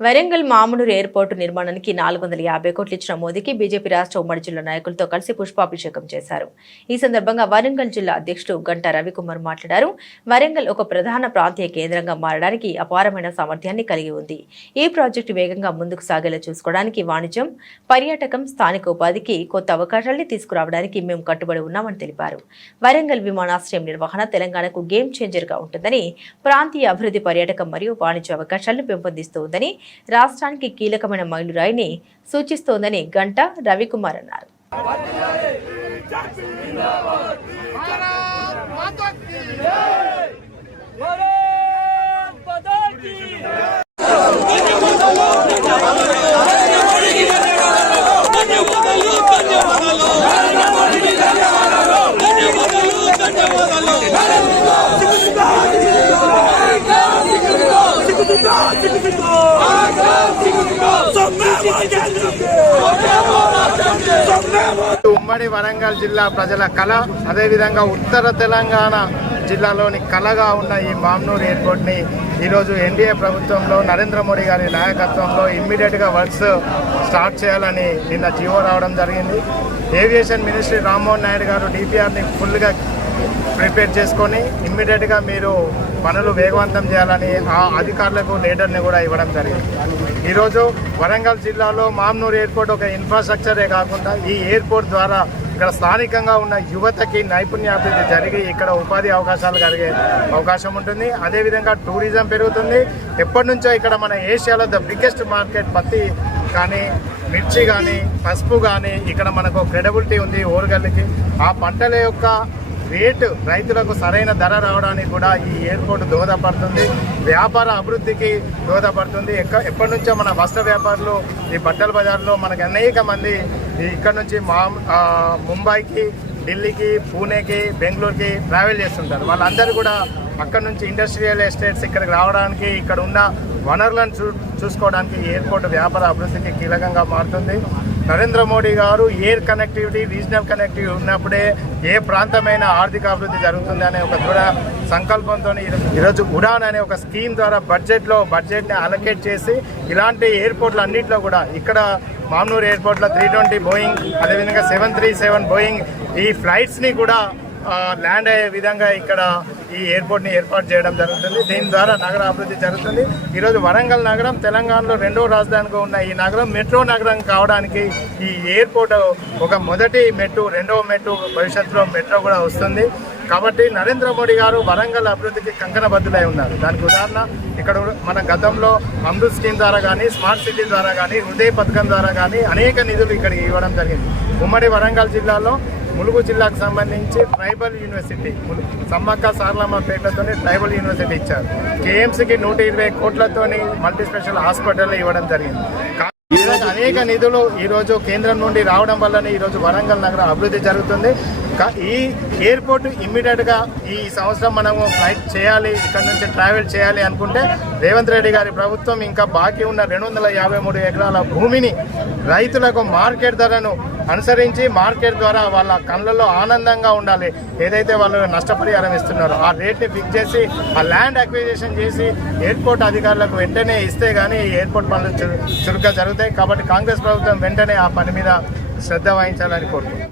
Warangal Mamnoor airport నిర్మాణానికి నాలుగు వందల యాభై కోట్లు ఇచ్చిన మోదీకి బీజేపీ రాష్ట్ర ఉమ్మడి జిల్లా నాయకులతో కలిసి పుష్పాభిషేకం చేశారు. ఈ సందర్భంగా వరంగల్ జిల్లా అధ్యక్షుడు గంటా రవికుమార్ మాట్లాడారు. వరంగల్ ఒక ప్రధాన ప్రాంతీయ కేంద్రంగా మారడానికి అపారమైన సామర్థ్యాన్ని కలిగి ఉంది. ఈ ప్రాజెక్టు వేగంగా ముందుకు సాగేలా చూసుకోవడానికి వాణిజ్యం పర్యాటకం స్థానిక ఉపాధికి కొత్త అవకాశాల్ని తీసుకురావడానికి మేము కట్టుబడి ఉన్నామని తెలిపారు. వరంగల్ విమానాశ్రయం నిర్వహణ తెలంగాణకు గేమ్ చేంజర్గా ఉంటుందని ప్రాంతీయ అభివృద్ధి పర్యాటకం మరియు వాణిజ్య అవకాశాలను పెంపొందిస్తోందని రాష్ట్రానికి కీలకమైన మైలురాయిని సూచిస్తోందని గంటా రవికుమార్ అన్నారు. ఉమ్మడి వరంగల్ జిల్లా ప్రజల కళ అదేవిధంగా ఉత్తర తెలంగాణ జిల్లాలోని కళగా ఉన్న ఈ మామ్నూర్ ఎయిర్పోర్ట్ని ఈరోజు ఎన్డీఏ ప్రభుత్వంలో నరేంద్ర మోడీ గారి నాయకత్వంలో ఇమ్మీడియట్గా వర్క్స్ స్టార్ట్ చేయాలని నిన్న జీవో రావడం జరిగింది. ఏవియేషన్ మినిస్ట్రీ రామ్మోహన్ నాయుడు గారు డిపిఆర్ని ఫుల్గా ప్రిపేర్ చేసుకొని ఇమ్మీడియట్గా మీరు పనులు వేగవంతం చేయాలని ఆ అధికారులకు లీడర్ని కూడా ఇవ్వడం జరిగింది. ఈరోజు వరంగల్ జిల్లాలో మామ్నూరు ఎయిర్పోర్ట్ ఒక ఇన్ఫ్రాస్ట్రక్చరే కాకుండా ఈ ఎయిర్పోర్ట్ ద్వారా ఇక్కడ స్థానికంగా ఉన్న యువతకి నైపుణ్యాభివృద్ధి జరిగి ఇక్కడ ఉపాధి అవకాశాలు కలిగే అవకాశం ఉంటుంది. అదేవిధంగా టూరిజం పెరుగుతుంది. ఎప్పటి నుంచో ఇక్కడ మన ఏషియాలో ద బిగ్గెస్ట్ మార్కెట్ పత్తి కానీ మిర్చి కానీ పసుపు కానీ ఇక్కడ మనకు క్రెడబిలిటీ ఉంది ఓరుగల్లికి. ఆ పంటల యొక్క రేటు రైతులకు సరైన ధర రావడానికి కూడా ఈ ఎయిర్పోర్ట్ దోహదపడుతుంది. వ్యాపార అభివృద్ధికి దోహదపడుతుంది. ఎక్క ఎప్పటి నుంచో మన వస్త్ర వ్యాపారులు ఈ బట్టల బజార్లో మనకు అనేక మంది ఇక్కడ నుంచి మా ముంబైకి ఢిల్లీకి పూణేకి బెంగళూరుకి ట్రావెల్ చేస్తుంటారు. వాళ్ళందరూ కూడా అక్కడ నుంచి ఇండస్ట్రియల్ ఎస్టేట్స్ ఇక్కడికి రావడానికి ఇక్కడ ఉన్న వనరులను చూ చూసుకోవడానికి ఎయిర్పోర్ట్ వ్యాపార అభివృద్ధికి కీలకంగా మారుతుంది. నరేంద్ర మోడీ గారు ఎయిర్ కనెక్టివిటీ రీజనల్ కనెక్టివిటీ ఉన్నప్పుడే ఏ ప్రాంతమైన ఆర్థిక అభివృద్ధి జరుగుతుంది అనే ఒక దృఢ సంకల్పంతో ఈరోజు ఉడాన్ అనే ఒక స్కీమ్ ద్వారా బడ్జెట్లో బడ్జెట్ని అలొకేట్ చేసి ఇలాంటి ఎయిర్పోర్ట్లు అన్నింటిలో కూడా ఇక్కడ మామూలు ఎయిర్పోర్ట్లో త్రీ ట్వంటీ బోయింగ్ అదేవిధంగా సెవెన్ త్రీ సెవెన్ బోయింగ్ ఈ ఫ్లైట్స్ని కూడా ల్యాండ్ అయ్యే విధంగా ఇక్కడ ఈ ఎయిర్పోర్ట్ని ఏర్పాటు చేయడం జరుగుతుంది. దీని ద్వారా నగర అభివృద్ధి జరుగుతుంది. ఈరోజు వరంగల్ నగరం తెలంగాణలో రెండవ రాజధానిగా ఉన్న ఈ నగరం మెట్రో నగరం కావడానికి ఈ ఎయిర్పోర్ట్ ఒక మొదటి మెట్టు రెండవ మెట్టు భవిష్యత్తులో మెట్రో కూడా వస్తుంది. కాబట్టి నరేంద్ర మోడీ గారు వరంగల్ అభివృద్ధికి కంకణబద్ధులై ఉన్నారు. దానికి ఉదాహరణ ఇక్కడ మన గతంలో అమృత్ స్కీమ్ ద్వారా కానీ స్మార్ట్ సిటీ ద్వారా కానీ హృదయ పథకం ద్వారా కానీ అనేక నిధులు ఇక్కడికి ఇవ్వడం జరిగింది. ఉమ్మడి వరంగల్ జిల్లాలో ములుగు జిల్లాకు సంబంధించి ట్రైబల్ యూనివర్సిటీ సమ్మక్క సారలమ్మ పేర్లతోనే ట్రైబల్ యూనివర్సిటీ ఇచ్చారు. కేఎంసీకి నూట ఇరవై కోట్లతోని మల్టీ స్పెషల్ హాస్పిటల్ ఇవ్వడం జరిగింది. ఈరోజు ఈ అనేక నిధులు ఈరోజు కేంద్రం నుండి రావడం వల్లనే ఈరోజు వరంగల్ నగరం అభివృద్ధి జరుగుతుంది. ఈ ఎయిర్పోర్ట్ ఇమ్మీడియట్గా ఈ సంవత్సరం మనము ఫ్లైట్ చేయాలి ఇక్కడ నుంచి ట్రావెల్ చేయాలి అనుకుంటే రేవంత్ రెడ్డి గారి ప్రభుత్వం ఇంకా బాకీ ఉన్న రెండు వందల యాభై మూడు ఎకరాల భూమిని రైతులకు మార్కెట్ ధరను అనుసరించి మార్కెట్ ద్వారా వాళ్ళ కళ్ళల్లో ఆనందంగా ఉండాలి. ఏదైతే వాళ్ళు నష్టపరిహారం ఇస్తున్నారో ఆ రేట్ని ఫిక్స్ చేసి ఆ ల్యాండ్ అక్విజిషన్ చేసి ఎయిర్పోర్ట్ అధికారులకు వెంటనే ఇస్తే కానీ ఈ ఎయిర్పోర్ట్ పనులు చు- చురుగ్గా జరుగుతాయి. కాబట్టి కాంగ్రెస్ ప్రభుత్వం వెంటనే ఆ పని మీద శ్రద్ధ వహించాలని కోరుకుంటున్నాను